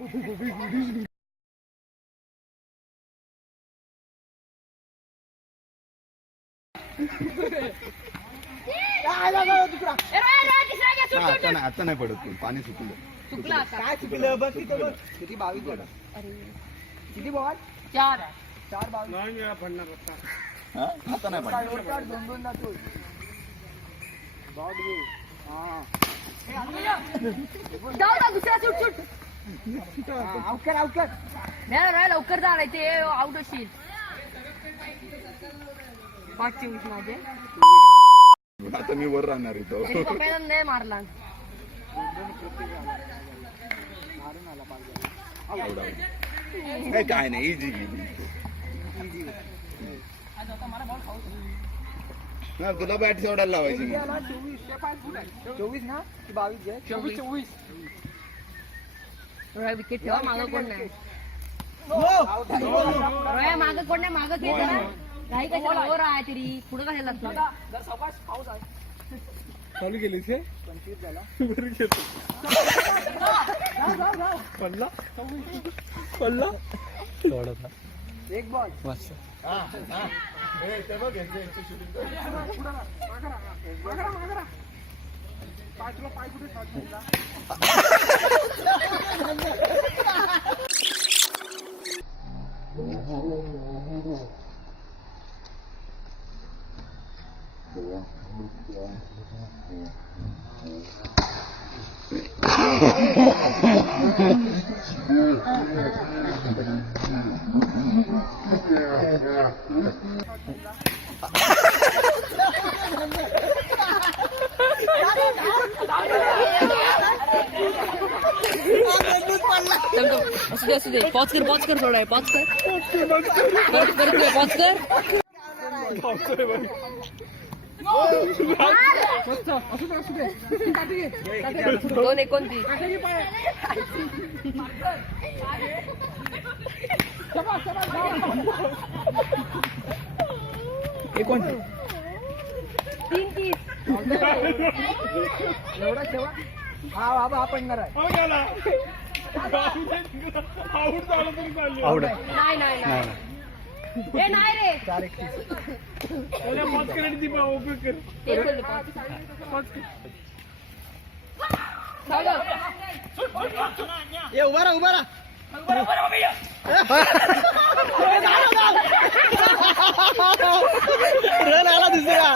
आता नाही पडत पाणी सुकलं. काय चुकलं बघ तिथं बघ किती 22 बॉल. किती बॉल 4 22 नाही पडणार आता नाही पडणार. दोन दोन जातो बॉल घे. जाऊ दुसरा शूट आउट कर नाही लवकर जा ते आउट होशील. 5 माझे आता मी वर राहणार इथं. नाही मारला काय नाही इझी गेली. तुला बॅट सोडायला लावायची. 24 ना 22 24 विकेट ठेवा. मागं कोण नाही मागं कोण नाही. मागं घे जरा. काही कशाला वर आहे तरी पुढे कशाला चालू केली ते 25 झाला. पडला एक बॉल. असू दे पॉज कर थोडा पॉज कर. दोन 29 3-30 एवढा ठेवा. हा बाबा हा पडणार आहे. आवड नाही हे नाही रे 4-31 उभा राहा दुसरा